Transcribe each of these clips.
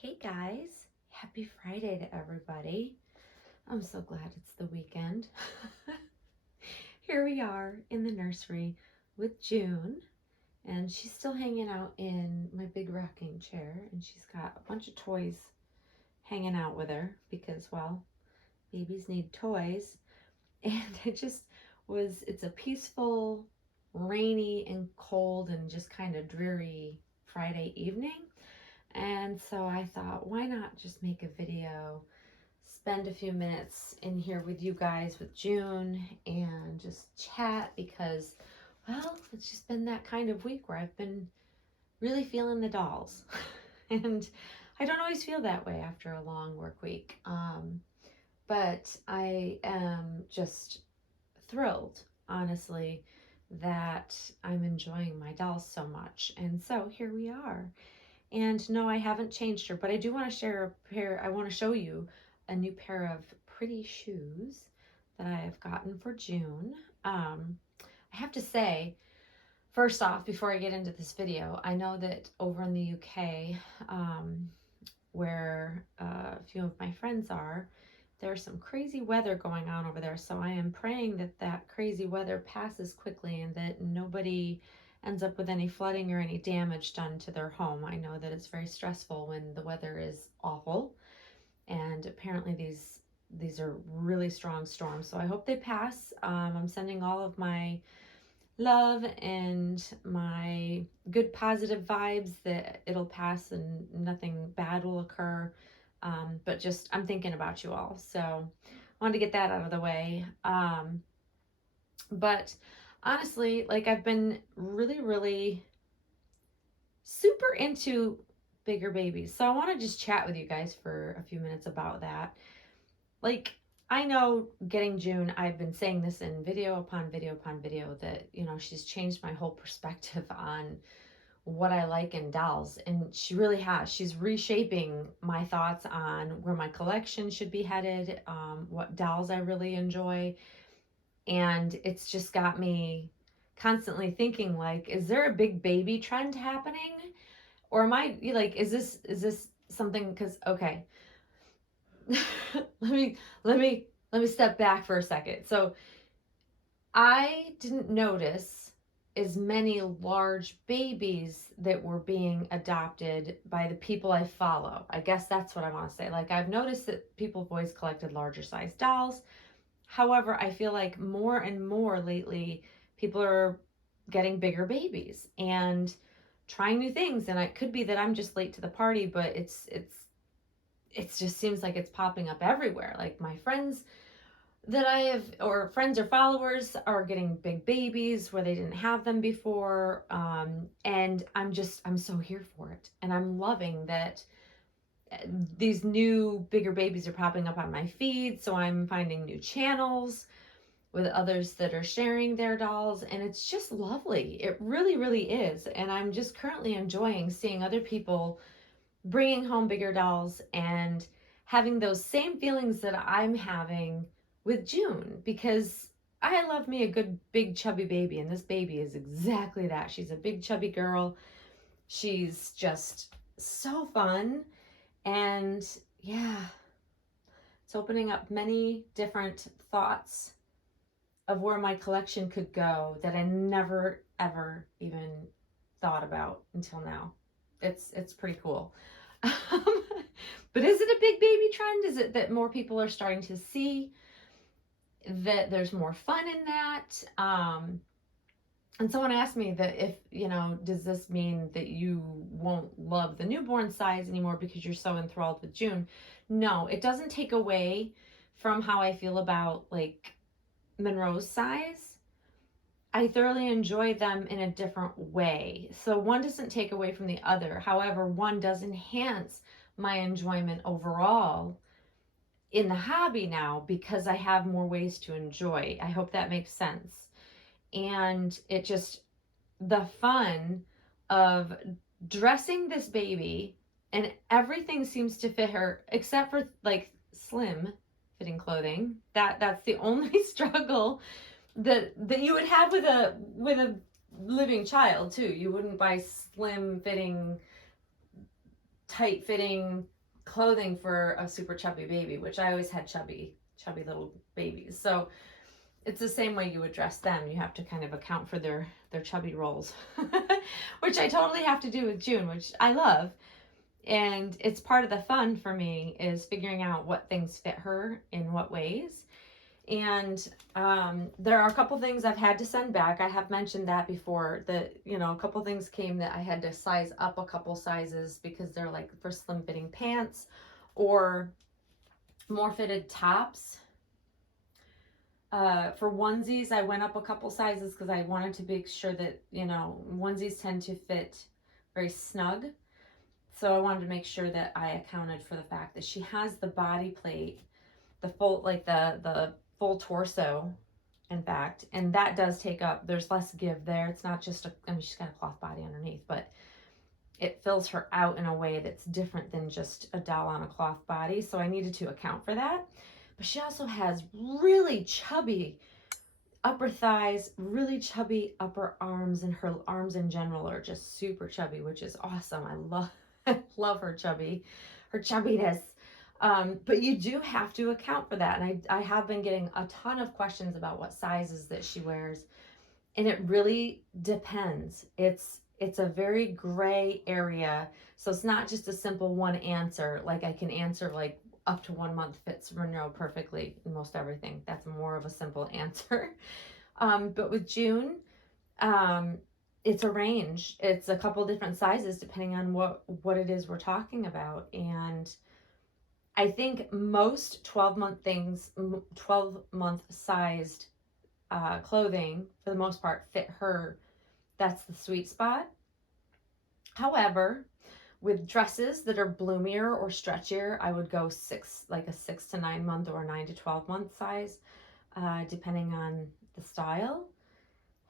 Hey guys, happy Friday to everybody. I'm so glad it's the weekend. Here we are in the nursery with June, and she's still hanging out in my big rocking chair, and she's got a bunch of toys hanging out with her because, well, babies need toys. And it's a peaceful, rainy and cold and just kind of dreary Friday evening. And so I thought, why not just make a video, spend a few minutes in here with you guys, with June, and just chat because, well, it's just been that kind of week where I've been really feeling the dolls. And I don't always feel that way after a long work week. But I am just thrilled, honestly, that I'm enjoying my dolls so much. And so here we are. And no, I haven't changed her, but I do want to I want to show you a new pair of pretty shoes that I have gotten for June. I have to say, first off, before I get into this video, I know that over in the UK, where a few of my friends are, there's some crazy weather going on over there. So I am praying that that crazy weather passes quickly and that nobody ends up with any flooding or any damage done to their home. I know that it's very stressful when the weather is awful, and apparently these are really strong storms. So I hope they pass. I'm sending all of my love and my good positive vibes that it'll pass and nothing bad will occur. But just, I'm thinking about you all. So I wanted to get that out of the way. But honestly, like, I've been really super into bigger babies. So I want to just chat with you guys for a few minutes about that. Like, I know getting June, I've been saying this in video upon video upon video that, she's changed my whole perspective on what I like in dolls. And she really has. She's reshaping my thoughts on where my collection should be headed, what dolls I really enjoy. And it's just got me constantly thinking, like, is there a big baby trend happening? Or am I like, is this something? Because, okay, let me step back for a second. So I didn't notice as many large babies that were being adopted by the people I follow. I guess that's what I want to say. Like, I've noticed that people have always collected larger size dolls. However, I feel like more and more lately, people are getting bigger babies and trying new things. And it could be that I'm just late to the party, but it just seems like it's popping up everywhere. Like, my friends that I have, or friends or followers, are getting big babies where they didn't have them before. And I'm so here for it. And I'm loving that these new bigger babies are popping up on my feed. So I'm finding new channels with others that are sharing their dolls, and it's just lovely. It really is. And I'm just currently enjoying seeing other people bringing home bigger dolls and having those same feelings that I'm having with June, because I love me a good big chubby baby, and this baby is exactly that. She's a big chubby girl. She's just so fun. And yeah, it's opening up many different thoughts of where my collection could go that I never ever even thought about until now. It's pretty cool. But is it a big baby trend? Is it that more people are starting to see that there's more fun in that? And someone asked me that if, does this mean that you won't love the newborn size anymore because you're so enthralled with June? No, it doesn't take away from how I feel about, like, Monroe's size. I thoroughly enjoy them in a different way. So one doesn't take away from the other. However, one does enhance my enjoyment overall in the hobby now because I have more ways to enjoy. I hope that makes sense. And it just, the fun of dressing this baby, and everything seems to fit her except for, like, slim fitting clothing. That's the only struggle that you would have with a living child too. You wouldn't buy slim fitting tight fitting clothing for a super chubby baby, which I always had chubby little babies. So it's the same way you would dress them. You have to kind of account for their chubby rolls, which I totally have to do with June, which I love. And it's part of the fun for me is figuring out what things fit her in what ways. And there are a couple things I've had to send back. I have mentioned that before, that, you know, a couple things came that I had to size up a couple sizes because they're like for slim fitting pants or more fitted tops. For onesies, I went up a couple sizes because I wanted to make sure that, you know, onesies tend to fit very snug. So I wanted to make sure that I accounted for the fact that she has the body plate, the full, like the full torso, in fact, and that does take up, there's less give there. It's not just I mean, she's got a cloth body underneath, but it fills her out in a way that's different than just a doll on a cloth body. So I needed to account for that. But she also has really chubby upper thighs, really chubby upper arms, and her arms in general are just super chubby, which is awesome. I love her chubbiness. But you do have to account for that. And I have been getting a ton of questions about what sizes that she wears. And it really depends. It's a very gray area. So it's not just a simple one answer. Like I can answer like up to 1 month fits Monroe perfectly in most everything. That's more of a simple answer. But with June, it's a range. It's a couple different sizes depending on what it is we're talking about. And I think most 12-month sized clothing, for the most part, fit her. That's the sweet spot. However, with dresses that are bloomier or stretchier, I would go like a 6 to 9 month or 9 to 12 month size, depending on the style.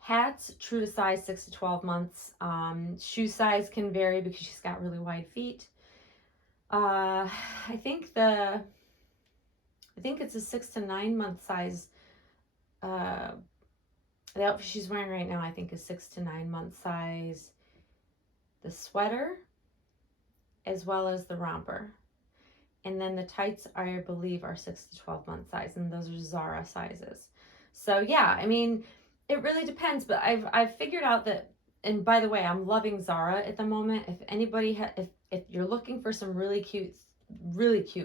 Hats, true to size, 6 to 12 months. Shoe size can vary because she's got really wide feet. I think it's a 6 to 9 month size. The outfit she's wearing right now, I think, is 6 to 9 month size. The sweater, as well as the romper. And then the tights, I believe, are 6 to 12 month size, and those are Zara sizes. So yeah, I mean, it really depends, but I've figured out that, and by the way, I'm loving Zara at the moment. If anybody if you're looking for some really cute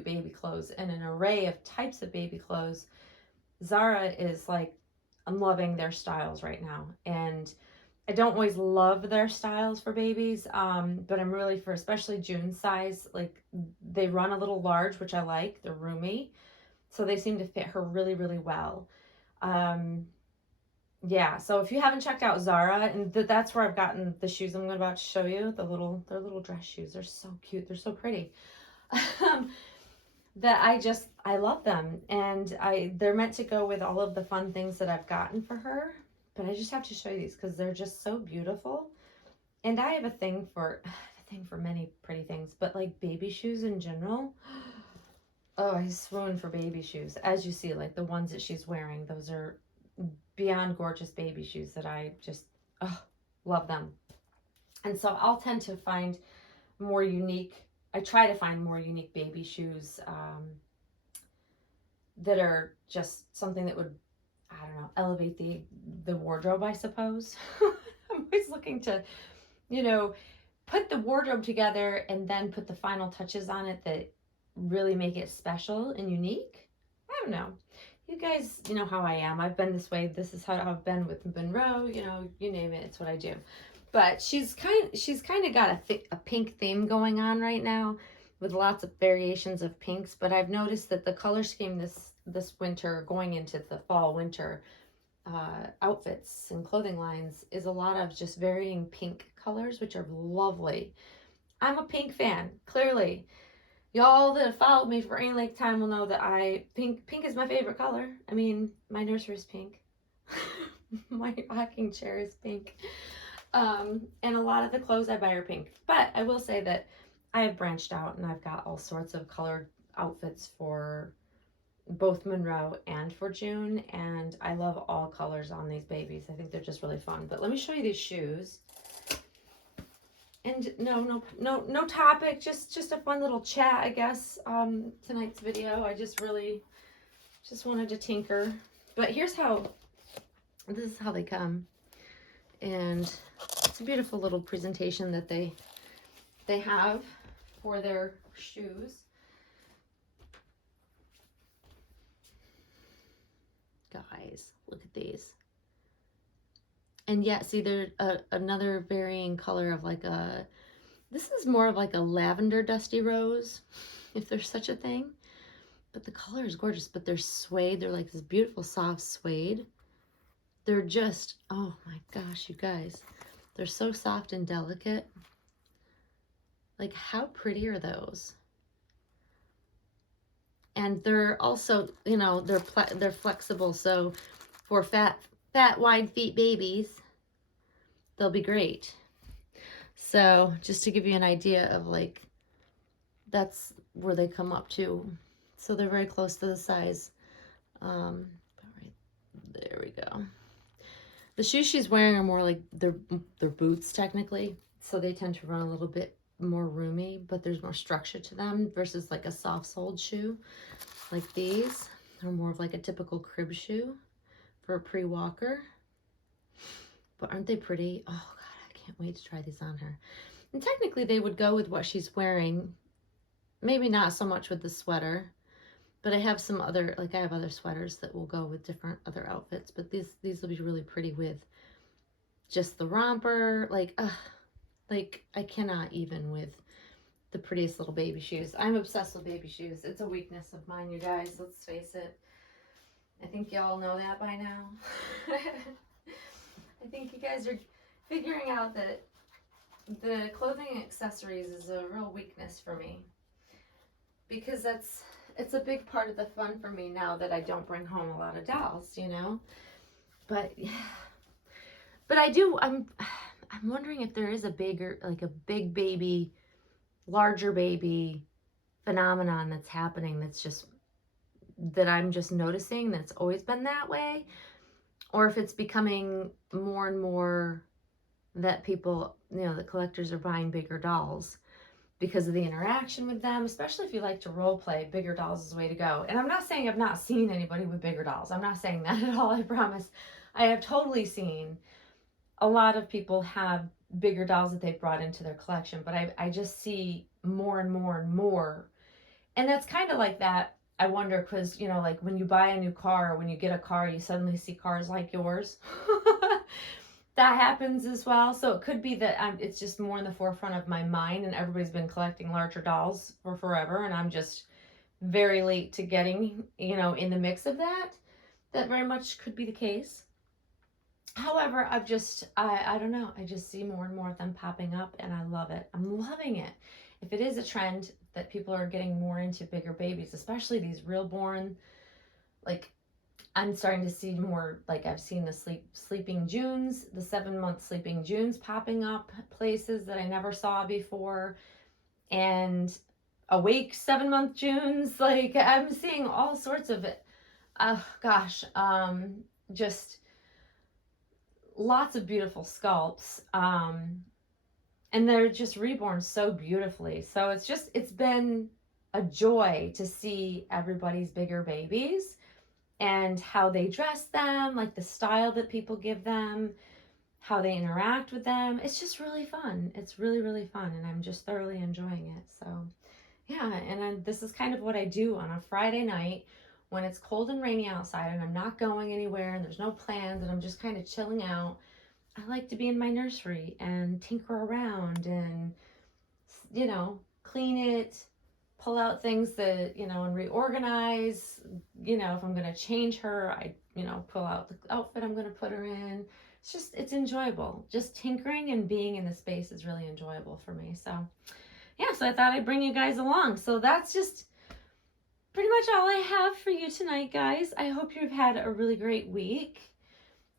baby clothes and an array of types of baby clothes, Zara is like, I'm loving their styles right now. And I don't always love their styles for babies, but I'm really, for especially June's size, like they run a little large, which I like. They're roomy, so they seem to fit her really, really well. Yeah, so if you haven't checked out Zara, and that's where I've gotten the shoes I'm about to show you, their little dress shoes. They're so cute. They're so pretty. That I love them, and they're meant to go with all of the fun things that I've gotten for her. But I just have to show you these because they're just so beautiful. And I have a thing for many pretty things, but like baby shoes in general. Oh, I swoon for baby shoes. As you see, like the ones that she's wearing, those are beyond gorgeous baby shoes that I just love them. And so I'll tend to find more unique, I try to find more unique baby shoes that are just something that would, I don't know, elevate the wardrobe, I suppose. I'm always looking to, you know, put the wardrobe together and then put the final touches on it that really make it special and unique. I don't know. You guys, you know how I am. I've been this way. This is how I've been with Monroe. You know, you name it. It's what I do. But she's kind of got a pink theme going on right now, with lots of variations of pinks. But I've noticed that the color scheme this winter, going into the fall winter outfits and clothing lines, is a lot of just varying pink colors, which are lovely. I'm a pink fan, clearly. Y'all that have followed me for any length of time will know that pink is my favorite color. I mean, my nursery is pink. My rocking chair is pink. And a lot of the clothes I buy are pink. But I will say that I have branched out and I've got all sorts of colored outfits for both Monroe and for June. And I love all colors on these babies. I think they're just really fun. But let me show you these shoes. And no topic, just a fun little chat, I guess. Tonight's video, I just really just wanted to tinker. But here's how, this is how they come. And it's a beautiful little presentation that they have for their shoes. Guys, look at these. And yeah, see, they're another varying color of like a, this is more of like a lavender dusty rose, if there's such a thing. But the color is gorgeous, but they're suede. They're like this beautiful soft suede. They're just, oh my gosh, you guys. They're so soft and delicate. Like, how pretty are those? And they're also, you know, they're flexible. So for fat, wide feet babies, they'll be great. So just to give you an idea of like, that's where they come up to. So they're very close to the size. Right there we go. The shoes she's wearing are more like they're boots technically. So they tend to run a little bit more roomy, but there's more structure to them versus like a soft-soled shoe. Like these are more of like a typical crib shoe for a pre-walker. But aren't they pretty? Oh God, I can't wait to try these on her. And technically they would go with what she's wearing. Maybe not so much with the sweater, but I have some other, like I have other sweaters that will go with different other outfits, but these will be really pretty with just the romper. Like I cannot even with the prettiest little baby shoes. I'm obsessed with baby shoes. It's a weakness of mine, you guys. Let's face it. I think y'all know that by now. I think you guys are figuring out that the clothing and accessories is a real weakness for me. Because it's a big part of the fun for me now that I don't bring home a lot of dolls, you know? But I'm wondering if there is a bigger, like a big baby, larger baby phenomenon that's happening that I'm just noticing that's always been that way, or if it's becoming more and more that people, you know, the collectors are buying bigger dolls because of the interaction with them, especially if you like to role play. Bigger dolls is the way to go. And I'm not saying I've not seen anybody with bigger dolls. I'm not saying that at all, I promise. I have totally seen a lot of people have bigger dolls that they've brought into their collection, but I just see more and more and more. And that's kind of like that. I wonder, because, you know, like when you buy a new car, or when you get a car, you suddenly see cars like yours. That happens as well. So it could be that it's just more in the forefront of my mind, and everybody's been collecting larger dolls for forever, and I'm just very late to getting, you know, in the mix of that. That very much could be the case. However, I don't know. I just see more and more of them popping up, and I love it. I'm loving it. If it is a trend that people are getting more into bigger babies, especially these real born, like I'm starting to see more, like I've seen the sleeping Junes, the 7-month sleeping Junes popping up places that I never saw before, and awake 7-month Junes. Like I'm seeing all sorts of it. Oh gosh, just lots of beautiful sculpts, and they're just reborn so beautifully. So it's been a joy to see everybody's bigger babies and how they dress them, like the style that people give them, how they interact with them. It's just really fun. It's really, really fun, and I'm just thoroughly enjoying it. So yeah, and this is kind of what I do on a Friday night when it's cold and rainy outside and I'm not going anywhere and there's no plans and I'm just kind of chilling out. I like to be in my nursery and tinker around and, you know, clean it, pull out things that, you know, and reorganize. You know, if I'm going to change her, I, you know, pull out the outfit I'm going to put her in. It's enjoyable. Just tinkering and being in the space is really enjoyable for me. So yeah, so I thought I'd bring you guys along. So that's just pretty much all I have for you tonight, guys. I hope you've had a really great week,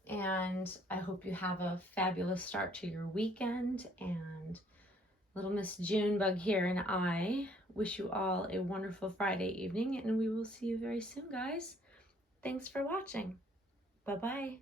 and I hope you have a fabulous start to your weekend. And little Miss Junebug here and I wish you all a wonderful Friday evening, and we will see you very soon, guys. Thanks for watching. Bye-bye.